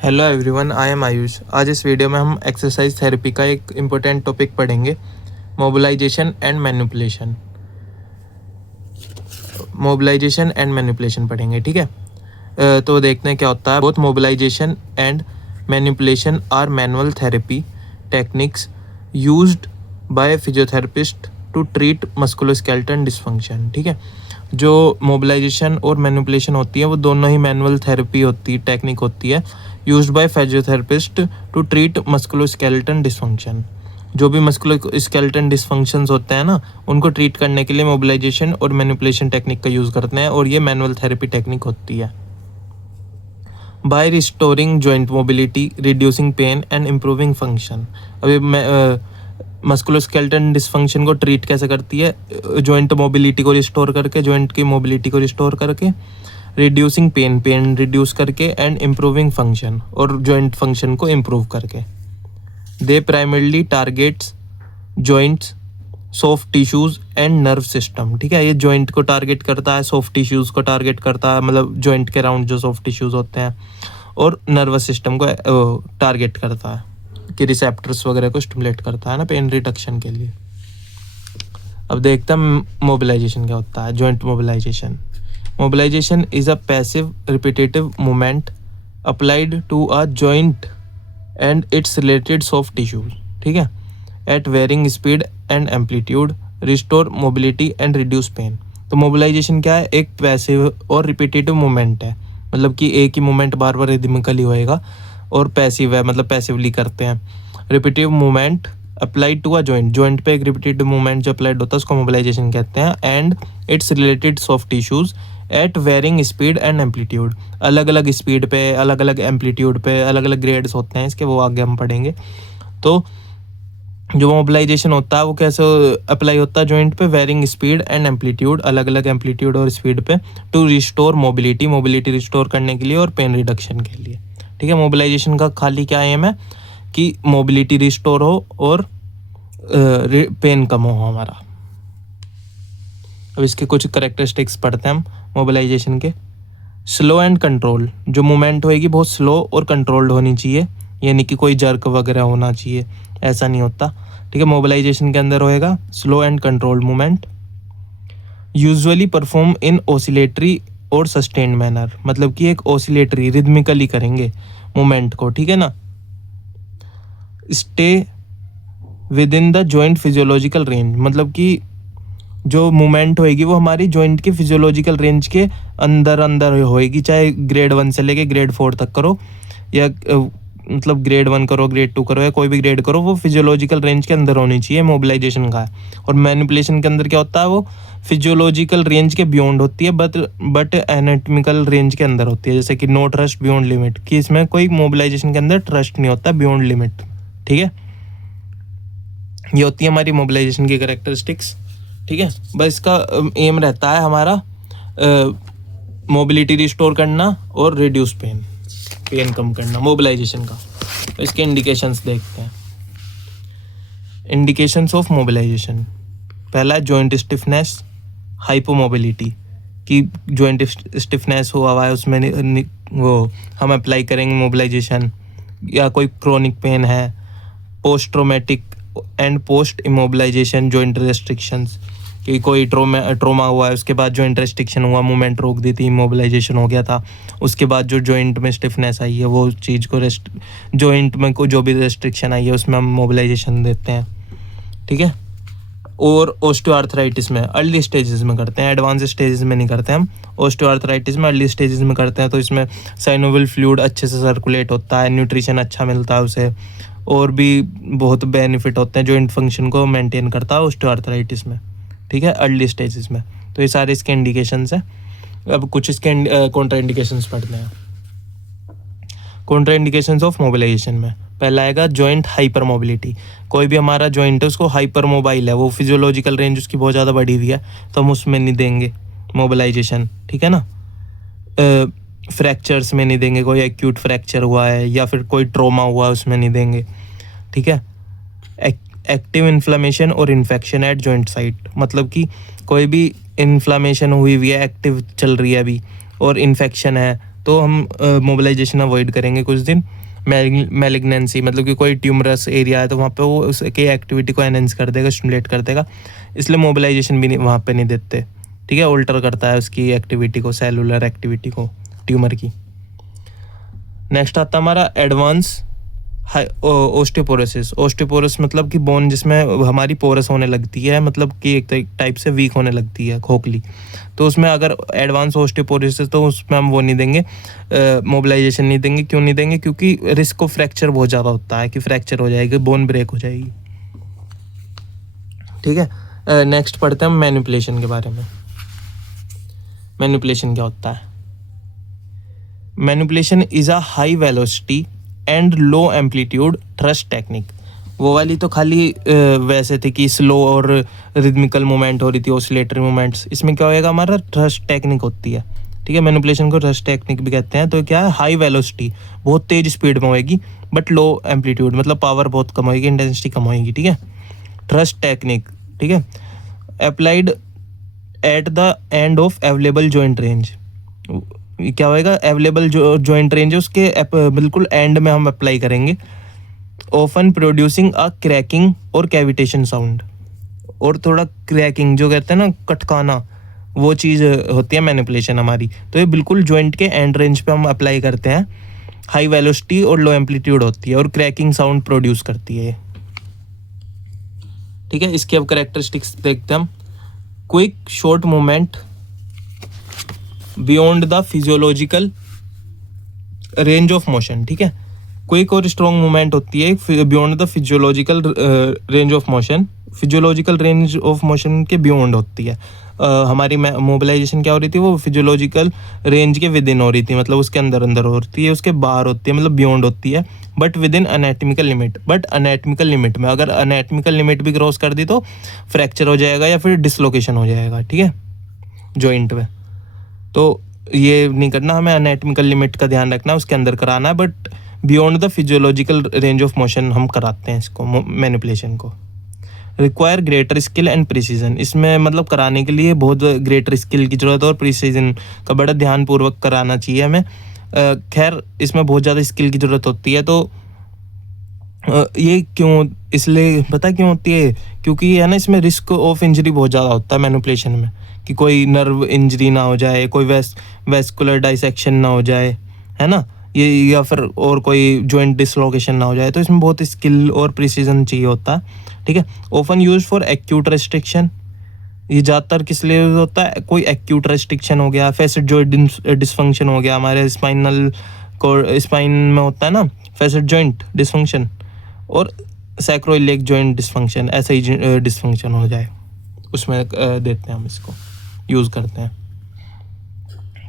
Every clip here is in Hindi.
Hello everyone, I am Ayush. आज इस वीडियो में हम एक्सरसाइज थेरेपी का एक इम्पोर्टेंट टॉपिक पढ़ेंगे, mobilisation and manipulation. Mobilisation and manipulation पढ़ेंगे, ठीक है। तो देखते हैं क्या होता है। Both mobilisation and manipulation are manual therapy techniques used by physiotherapist to treat musculoskeletal dysfunction, ठीक है। जो मोबिलाइजेशन और मैनिपुलेशन होती है वो दोनों ही मैनुअल थेरेपी होती है, टेक्निक होती है, used by physiotherapist to treat musculoskeletal dysfunction. जो भी मस्कुलोस्केलेटल डिसफंक्शंस होते हैं ना, उनको ट्रीट करने के लिए मोबिलाइजेशन और मैनिपुलेशन टेक्निक का यूज़ करते हैं, और ये मैनुअल थेरेपी टेक्निक होती है। By restoring joint mobility, reducing pain and improving function. अभी मस्कुलोस्केलेटल डिसफंक्शन को ट्रीट कैसे करती है? जॉइंट मोबिलिटी को रिस्टोर करके, जॉइंट की मोबिलिटी को रिस्टोर करके, रिड्यूसिंग पेन रिड्यूस करके, एंड इम्प्रूविंग फंक्शन, और जॉइंट फंक्शन को इम्प्रूव करके। They primarily targets joints, soft tissues and nerve system, ठीक है। ये जॉइंट को टारगेट करता है, सॉफ्ट टिश्यूज को टारगेट करता है, मतलब जॉइंट के अराउंड जो सॉफ्ट टिश्यूज होते हैं, और नर्वस सिस्टम को टारगेट करता है, कि रिसेप्टर्स वगैरह को स्टिमुलेट करता है ना, पेन रिडक्शन के लिए। अब देखते हैं मोबिलाइजेशन क्या होता है। Joint mobilisation. Mobilisation is a passive repetitive movement applied to a joint and its related soft tissues, ठीक है, at varying speed and amplitude, restore mobility and reduce pain. तो मोबिलाइजेशन क्या है? एक पैसिव और रिपीटेटिव मूवमेंट है, मतलब कि एक ही मूवमेंट बार बार रिदमिकली होएगा, और पैसिव है, मतलब पैसिवली करते हैं। Repetitive movement applied to a joint, joint पे एक रिपीटेटिव मूवमेंट जो अप्लाइड होता है उसको मोबिलाइजेशन कहते हैं। And its related soft tissues at varying speed and amplitude, अलग अलग स्पीड पे, अलग अलग एम्पलीट्यूड पे, अलग अलग ग्रेड्स होते हैं इसके, वो आगे हम पढ़ेंगे। तो जो मोबिलाइजेशन होता है वो कैसे अप्लाई होता है जॉइंट पे? वेरिंग स्पीड एंड एम्पलीट्यूड, अलग अलग एम्पलीट्यूड और स्पीड पे, to restore mobility, mobility restore करने के लिए, और पेन रिडक्शन के लिए, ठीक है। मोबिलाइजेशन का खाली क्या एम है? कि मोबिलिटी रिस्टोर हो और पेन कम हो हमारा। अब इसके कुछ करेक्टरिस्टिक्स पढ़ते हैं हम मोबिलाइजेशन के। स्लो एंड कंट्रोल, जो मूवमेंट होएगी बहुत स्लो और कंट्रोल्ड होनी चाहिए, यानी कि कोई जर्क वगैरह होना चाहिए, ऐसा नहीं होता, ठीक है। मोबिलाइजेशन के अंदर होएगा slow and controlled movement. Usually perform in oscillatory और सस्टेन्ड मैनर, मतलब कि एक ऑसिलेटरी रिदमिकली करेंगे मूवमेंट को, ठीक है ना। Stay with in the joint physiological range, मतलब कि जो मूवमेंट होएगी वो हमारी जॉइंट के फिजियोलॉजिकल रेंज के अंदर होएगी, चाहे ग्रेड 1 से लेके ग्रेड 4 तक करो, या मतलब ग्रेड 1 करो, ग्रेड 2 करो, या कोई भी ग्रेड करो, वो फिजियोलॉजिकल रेंज के अंदर होनी चाहिए, मोबिलाइजेशन का है। और मैनिपुलेशन के अंदर क्या होता है? वो फिजियोलॉजिकल रेंज के बियॉन्ड होती है, बट एनाटॉमिकल रेंज के अंदर होती है, जैसे कि नो ट्रस्ट बियॉन्ड लिमिट, कि इसमें कोई मोबिलाइजेशन के अंदर ट्रस्ट नहीं होता बियॉन्ड लिमिट, ठीक है। ये होती है हमारी मोबिलाइजेशन की कैरेक्टरिस्टिक्स, ठीक है। बस इसका एम रहता है हमारा मोबिलिटी रिस्टोर करना और रिड्यूस पेन कम करना, मोबिलाइजेशन का। तो इसके इंडिकेशंस देखते हैं। Indications of mobilisation. पहला है जॉइंट स्टिफनेस, हाइपोमोबिलिटी, कि जॉइंट स्टिफनेस हुआ है उसमें वो हम अप्लाई करेंगे मोबिलाइजेशन, या कोई क्रोनिक पेन है, post traumatic and post immobilisation joint restrictions, कि कोई ट्रोमा हुआ है, उसके बाद जॉइंट रेस्ट्रिक्शन हुआ, मूवमेंट रोक दी थी, इमोबिलाइजेशन हो गया था, उसके बाद जो जॉइंट में स्टिफनेस आई है वो चीज़ को जॉइंट में को जो भी रेस्ट्रिक्शन आई है उसमें हम मोबिलाइजेशन देते हैं, ठीक है। और ऑस्टियोआर्थराइटिस में अर्ली स्टेजेस में करते हैं, एडवांस स्टेजेस में नहीं करते हम। ऑस्टियोआर्थराइटिस में अर्ली स्टेजेस में करते हैं, तो इसमें साइनोवियल फ्लूइड अच्छे से सर्कुलेट होता है, न्यूट्रिशन अच्छा मिलता है उसे, और भी बहुत बेनिफिट होते हैं, जॉइंट फंक्शन को मेंटेन करता है ऑस्टियोआर्थराइटिस में, ठीक है, अर्ली स्टेजेस में। तो ये सारे इसके इंडिकेशंस हैं। अब कुछ इसके कॉन्ट्रा इंडिकेशंस पढ़ते हैं। कॉन्ट्रा इंडिकेशंस ऑफ मोबिलाइजेशन में पहला आएगा जॉइंट हाइपर मोबिलिटी। कोई भी हमारा जॉइंट है उसको हाइपर मोबाइल है, वो फिजियोलॉजिकल रेंज उसकी बहुत ज़्यादा बढ़ी हुई है, तो हम उसमें नहीं देंगे मोबिलाइजेशन, ठीक है ना। फ्रैक्चर्स में नहीं देंगे, कोई एक्यूट फ्रैक्चर हुआ है या फिर कोई ट्रोमा हुआ है उसमें नहीं देंगे, ठीक है। एक्टिव इन्फ्लामेशन और इन्फेक्शन एट जॉइंट साइट, मतलब कि कोई भी इन्फ्लामेशन हुई हुई है, एक्टिव चल रही है अभी, और इन्फेक्शन है, तो हम मोबिलाइजेशन अवॉइड करेंगे कुछ दिन। मैलिग्नेंसी मतलब कि कोई ट्यूमरस एरिया है तो वहाँ पे वो उसकी एक्टिविटी को एनहेंस कर देगा, स्टिमुलेट कर देगा, इसलिए मोबिलाइजेशन भी नहीं वहाँ पे नहीं देते। ठीक है, ऑल्टर करता है उसकी एक्टिविटी को, सेलुलर एक्टिविटी को ट्यूमर की। नेक्स्ट आता है हमारा एडवांस ओस्टियोपोरोसिस। ओस्टियोपोरोस मतलब कि बोन जिसमें हमारी पोरस होने लगती है, मतलब कि एक टाइप से वीक होने लगती है, खोखली। तो उसमें अगर एडवांस ओस्टियोपोरोसिस तो उसमें हम वो नहीं देंगे, मोबिलाइजेशन नहीं देंगे। क्यों नहीं देंगे? क्योंकि रिस्क ऑफ फ्रैक्चर बहुत ज़्यादा होता है कि फ्रैक्चर हो जाएगी, बोन ब्रेक हो जाएगी। ठीक है, नेक्स्ट पढ़ते हैं हम मैनिपुलेशन के बारे में। मैनिपुलेशन क्या होता है? Manipulation is a high velocity and low amplitude thrust technique. वो वाली तो खाली वैसे थे कि स्लो और रिदमिकल मूवमेंट हो रही थी, ऑसिलेटरी मूवमेंट्स। इसमें क्या होएगा, हमारा थ्रस्ट टेक्निक होती है। ठीक है, मैनिपुलेशन को थ्रस्ट टेक्निक भी कहते हैं। तो क्या है, हाई वेलोसिटी, बहुत तेज स्पीड में होएगी, बट लो एम्पलीट्यूड मतलब पावर बहुत कम होएगी, इंटेंसिटी कम होएगी। ठीक है, थ्रस्ट टेक्निक। ठीक है, applied at the end of available joint range. क्या होएगा, अवेलेबल जो जॉइंट रेंज है उसके बिल्कुल एंड में हम अप्लाई करेंगे। ऑफन प्रोड्यूसिंग अ क्रैकिंग और कैविटेशन साउंड। और थोड़ा क्रैकिंग जो कहते हैं ना, कटकाना, वो चीज़ होती है मैनिपुलेशन हमारी। तो ये बिल्कुल जॉइंट के एंड रेंज पे हम अप्लाई करते हैं। हाई वेलोसिटी और लो एम्पलीट्यूड होती है और क्रैकिंग साउंड प्रोड्यूस करती है। ठीक है, इसके अब कैरेक्टरिस्टिक्स देखते हैं हम। Quick short movement beyond the physiological range of motion. ठीक है, क्विक और स्ट्रॉन्ग मूवमेंट होती है beyond the physiological range of motion. Physiological range of motion के बियॉन्ड होती है। हमारी मोबिलाइजेशन क्या हो रही थी, वो फिजियोलॉजिकल रेंज के विद इन हो रही थी, मतलब उसके अंदर अंदर होती है, उसके बाहर होती है, मतलब बियॉन्ड होती है, but within anatomical limit. But anatomical limit में, अगर अनैटमिकल लिमिट भी क्रॉस कर दी तो फ्रैक्चर हो जाएगा या फिर डिसलोकेशन हो जाएगा। ठीक है, जॉइंट में। तो ये नहीं करना, हमें अनैटमिकल लिमिट का ध्यान रखना है, उसके अंदर कराना है, but beyond the physiological range of motion हम कराते हैं इसको, मैनिपुलेशन को। Require greater skill and precision. इसमें मतलब कराने के लिए बहुत ग्रेटर स्किल की ज़रूरत है और प्रिसीजन का बड़ा ध्यानपूर्वक कराना चाहिए हमें। खैर इसमें बहुत ज़्यादा स्किल की ज़रूरत होती है। तो ये क्यों, इसलिए पता क्यों होती है? क्योंकि है ना, इसमें रिस्क ऑफ इंजरी बहुत ज़्यादा होता है मैनिपुलेशन में, कि कोई नर्व इंजरी ना हो जाए, कोई वेस्कुलर डाइसेक्शन ना हो जाए, है ना, ये, या फिर और कोई जॉइंट डिसलोकेशन ना हो जाए। तो इसमें बहुत स्किल और प्रिसीजन चाहिए होता है। ठीक है, often use for acute restriction. ये ज़्यादातर किस लिए यूज होता है? कोई एक्यूट रेस्ट्रिक्शन हो गया, फैसेट जॉइंट डिसफंक्शन हो गया, हमारे स्पाइनल को स्पाइन में होता है ना फैसेट जॉइंट डिसफंक्शन, और सैक्रोइलियक जॉइंट डिसफंक्शन, ऐसा ही डिसफंक्शन हो जाए, उसमें देते हैं हम, इसको यूज़ करते हैं।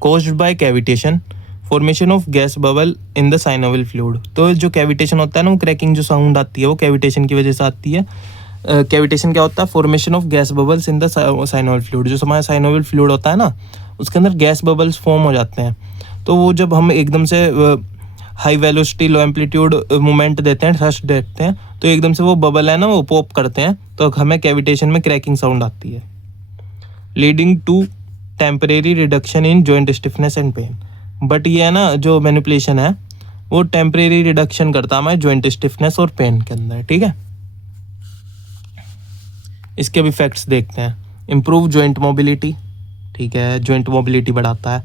Caused by cavitation, formation of gas bubble in the synovial fluid. तो जो कैविटेशन होता है ना, वो क्रैकिंग जो साउंड आती है वो कैविटेशन की वजह से आती है। कैविटेशन क्या होता है? Formation of gas bubbles in the synovial fluid. जो हमारा साइनोवियल फ्लूइड होता है ना, उसके अंदर गैस बबल्स फॉर्म हो जाते हैं। तो वो जब हम एकदम से हाई वेलोसिटी लो एम्पलीट्यूड मूवमेंट देते हैं, थ्रस्ट देते हैं, तो एकदम से वो बबल है ना, वो पॉप करते हैं, तो हमें कैविटेशन में क्रैकिंग साउंड आती है। Leading to temporary reduction in joint stiffness and pain. But ये है ना, जो मैनिपुलेशन है वो टेम्परेरी रिडक्शन करता है हमारे जॉइंट स्टिफनेस और पेन के अंदर। ठीक है, इसके भी इफेक्ट्स देखते हैं। Improve joint mobility. ठीक है, जॉइंट मोबिलिटी बढ़ाता है।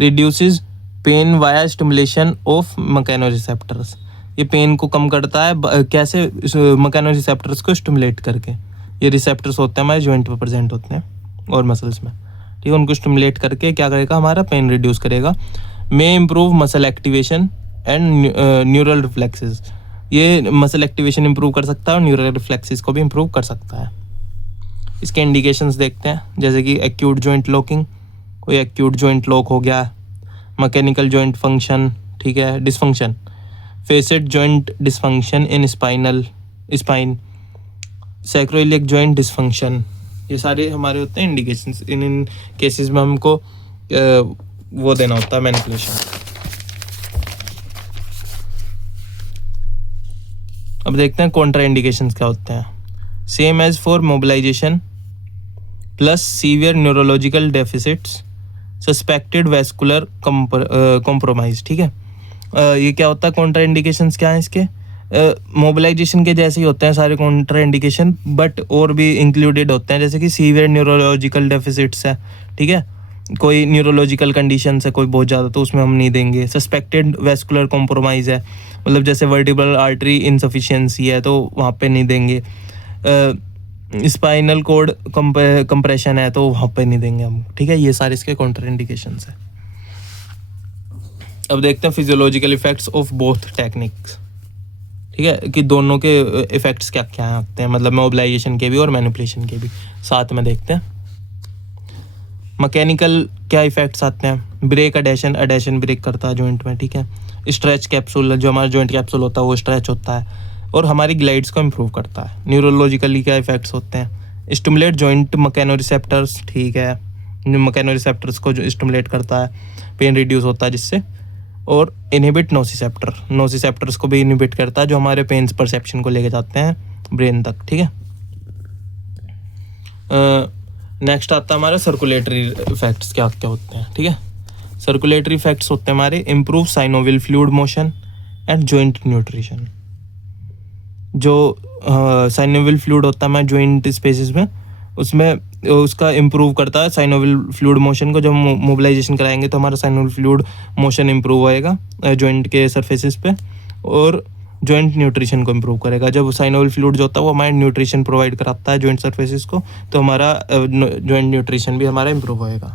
Reduces pain via stimulation of mechanoreceptors. ये पेन को कम करता है कैसे? मैकेनोरिसेप्टर्स को स्टिमुलेट करके। ये रिसेप्टर्स होते हैं हमारे जॉइंट पर प्रेजेंट होते हैं और मसल्स में। ठीक है, उनको स्टिमुलेट करके क्या करेगा? हमारा पेन रिड्यूस करेगा। मे improve muscle activation and neural reflexes. ये मसल एक्टिवेशन इम्प्रूव कर सकता है और न्यूरल रिफ्लेक्सेस को भी इम्प्रूव कर सकता है। इसके इंडिकेशंस देखते हैं, जैसे कि एक्यूट जॉइंट लॉकिंग, कोई एक्यूट जॉइंट लॉक हो गया, मैकेनिकल जॉइंट फंक्शन, ठीक है, डिसफंक्शन, फेसेट जॉइंट डिसफंक्शन इन स्पाइन, सैक्रोइलियक जॉइंट डिसफंक्शन। ये सारे हमारे होते हैं इंडिकेशंस। इन केसेस में हमको वो देना होता है मैनिपुलेशन। अब देखते हैं कॉन्ट्रा इंडिकेशंस क्या होते हैं। Same as for mobilisation plus severe neurological deficits suspected vascular compromise, ठीक है। ये क्या होता है, कॉन्ट्रा इंडिकेशंस क्या हैं इसके, मोबिलाइजेशन के जैसे ही होते हैं सारे कॉन्ट्रा इंडिकेशन, बट और भी इंक्लूडेड होते हैं, जैसे कि सीवियर न्यूरोलॉजिकल डेफिसिट्स है, ठीक है, कोई न्यूरोलॉजिकल कंडीशन है कोई बहुत ज़्यादा, तो उसमें हम नहीं देंगे। सस्पेक्टेड वेस्कुलर कॉम्प्रोमाइज़ है, मतलब जैसे वर्टिब्रल आर्टरी इनसफिशिएंसी है तो वहाँ पे नहीं देंगे। स्पाइनल कोड कंप्रेशन है तो वहाँ पे नहीं देंगे हम, ठीक है। ये सारे इसके कॉन्ट्राइंडिकेशंस हैं। अब देखते हैं physiological effects of both techniques, ठीक है, कि दोनों के इफेक्ट्स क्या क्या आते हैं, मतलब मोबिलाइजेशन के भी और मैनिपुलेशन के भी साथ में देखते हैं। मैकेनिकल क्या इफेक्ट्स आते हैं, ब्रेक अडेशन, अडेशन ब्रेक करता है जॉइंट में, ठीक है। स्ट्रेच कैप्सूल, जो हमारा जॉइंट कैप्सूल होता है वो स्ट्रेच होता है और हमारी ग्लाइड्स को इम्प्रूव करता है। न्यूरोलॉजिकली क्या इफेक्ट्स होते हैं, स्टिमुलेट जॉइंट मैकेनोरिसेप्टर्स, ठीक है, मैकेनोरिसेप्टर्स को जो स्टिमुलेट करता है, पेन रिड्यूस होता है जिससे। और इनहिबिट नोसिसेप्टर, नोसिसेप्टर्स को भी इनहिबिट करता है जो हमारे पेन परसेप्शन को लेके जाते हैं ब्रेन तक, ठीक है। नेक्स्ट आता है हमारा सर्कुलेटरी इफेक्ट्स क्या क्या होते हैं, ठीक है। सर्कुलेटरी इफेक्ट्स होते हैं हमारे improve synovial fluid motion and joint nutrition. जो साइनोवियल फ्लूइड होता है हमारे जॉइंट स्पेसेस में, उसमें उसका इम्प्रूव करता है साइनोवियल फ्लूइड मोशन को। जब मोबिलाइजेशन कराएंगे तो हमारा साइनोवियल फ्लूइड मोशन इम्प्रूव होएगा जॉइंट के सरफेसेस पे, और जॉइंट न्यूट्रिशन को इम्प्रूव करेगा। जब साइनोवियल फ्लूइड जो होता है वो हमारे न्यूट्रिशन प्रोवाइड कराता है जॉइंट सरफेसेस को, तो हमारा जॉइंट न्यूट्रिशन भी हमारा इम्प्रूव होएगा।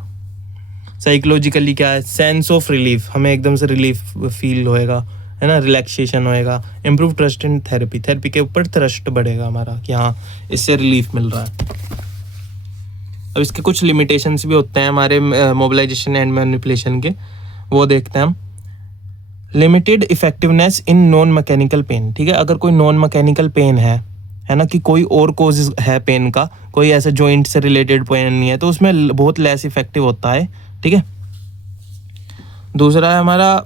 साइकोलॉजिकली क्या है, सेंस ऑफ रिलीफ, हमें एकदम से रिलीफ फील होएगा, है ना, रिलैक्सेशन होएगा। Improve trust in therapy, therapy के ऊपर ट्रस्ट बढ़ेगा हमारा कि हाँ इससे रिलीफ मिल रहा है। अब इसके कुछ लिमिटेशंस भी होते हैं हमारे मोबिलाइजेशन एंड मैनिपुलेशन के, वो देखते हैं हम। Limited effectiveness in non mechanical pain, ठीक है। अगर कोई नॉन मैकेनिकल पेन है ना, कि कोई और कोज है पेन का, कोई ऐसे जॉइंट से रिलेटेड पेन नहीं है, तो उसमें बहुत लेस इफेक्टिव होता है, ठीक है। दूसरा है हमारा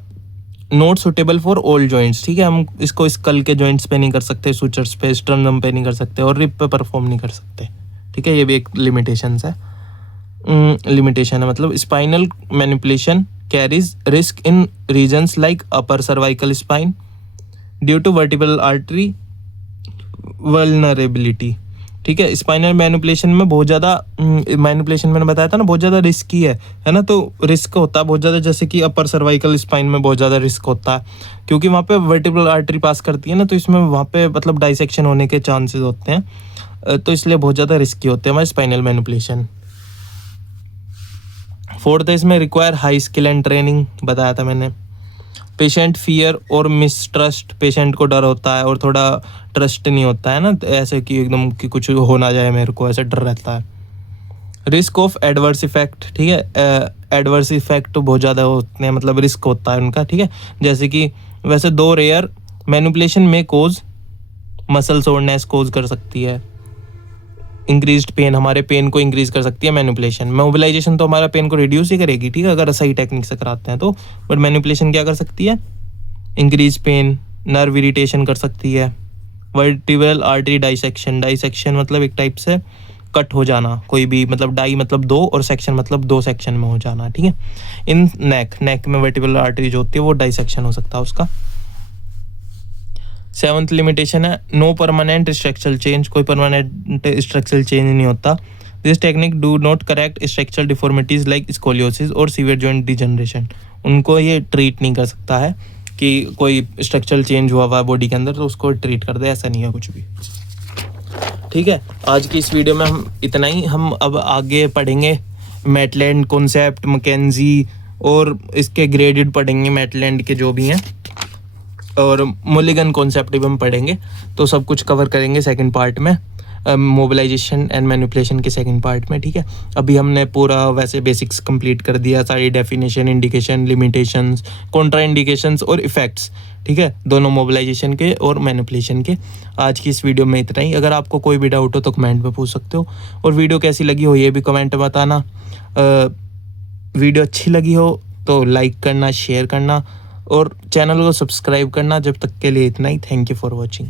not suitable for all joints, ठीक है। हम इसको स्कल के जॉइंट्स पे नहीं कर सकते, सूचर्स पे, स्टर्नम पे नहीं कर सकते और रिब पे परफॉर्म नहीं कर सकते, ठीक है। ये भी एक लिमिटेशन है। मतलब spinal manipulation carries risk in regions like upper cervical spine due to vertebral artery vulnerability, ठीक है। स्पाइनल मैनिपुलेशन में बहुत ज़्यादा, मैनिपुलेशन मैंने बताया था ना बहुत ज़्यादा रिस्की है ना, तो रिस्क होता है बहुत ज़्यादा, जैसे कि अपर सर्वाइकल स्पाइन में बहुत ज़्यादा रिस्क होता है, क्योंकि वहाँ पे वर्टिब्रल आर्टरी पास करती है ना, तो इसमें वहाँ पे मतलब डाइसेक्शन होने के चांसेस होते हैं, तो इसलिए बहुत ज़्यादा रिस्की होते हैं हमारे स्पाइनल मैनिपुलेशन। फोर्थ है इसमें require high skill and training, बताया था मैंने। पेशेंट फियर और मिसट्रस्ट, पेशेंट को डर होता है और थोड़ा ट्रस्ट नहीं होता है ना, ऐसे कि एकदम कि कुछ हो ना जाए मेरे को, ऐसे डर रहता है। रिस्क ऑफ एडवर्स इफेक्ट, ठीक है, एडवर्स इफेक्ट तो बहुत ज़्यादा होते हैं, मतलब रिस्क होता है उनका, ठीक है। जैसे कि वैसे दो रेयर मैनिपुलेशन में कोज मसल सोरनेस कोज कर सकती है, इंक्रीज्ड पेन, हमारे पेन को इंक्रीज कर सकती है मैनिपुलेशन। मोबिलाइजेशन तो हमारा पेन को रिड्यूस ही करेगी, ठीक है, अगर सही टेक्निक से कराते हैं तो, बट मैनिपुलेशन क्या कर सकती है, इंक्रीज पेन, नर्व इरिटेशन कर सकती है। वर्टिब्रल आर्टरी डाइसेक्शन, डाइसेक्शन मतलब एक टाइप से कट हो जाना, कोई भी मतलब डाई मतलब दो और सेक्शन मतलब दो सेक्शन में हो जाना, ठीक है। इन नेक में वर्टिब्रल आर्टरी जो होती है वो डाइसेक्शन हो सकता है उसका। सेवंथ लिमिटेशन है नो परमानेंट स्ट्रक्चरल चेंज, कोई परमानेंट स्ट्रक्चरल चेंज नहीं होता। This technique do not correct structural deformities like scoliosis और सीवियर जॉइंट डिजनरेशन, उनको ये ट्रीट नहीं कर सकता है कि कोई स्ट्रक्चरल चेंज हुआ हुआ है बॉडी के अंदर तो उसको ट्रीट कर दे, ऐसा नहीं है कुछ भी, ठीक है। आज की इस वीडियो में हम इतना ही, हम अब आगे पढ़ेंगे मैटलैंड कॉन्सेप्ट, मैकेंजी और इसके ग्रेडेड पढ़ेंगे मैटलैंड के जो भी हैं, और मुलिगन कॉन्सेप्ट भी हम पढ़ेंगे, तो सब कुछ कवर करेंगे सेकंड पार्ट में, मोबिलाइजेशन एंड मैनिपुलेशन के सेकंड पार्ट में, ठीक है। अभी हमने पूरा वैसे बेसिक्स कंप्लीट कर दिया, सारी definition, indication, limitations, Contra indications और इफेक्ट्स, ठीक है, दोनों मोबिलाइजेशन के और मैनिपुलेशन के। आज की इस वीडियो में इतना ही। अगर आपको कोई भी डाउट हो तो कमेंट में पूछ सकते हो, और वीडियो कैसी लगी हो ये भी कमेंट में बताना। वीडियो अच्छी लगी हो तो लाइक करना, शेयर करना और चैनल को सब्सक्राइब करना। जब तक के लिए इतना ही, थैंक यू फॉर वॉचिंग।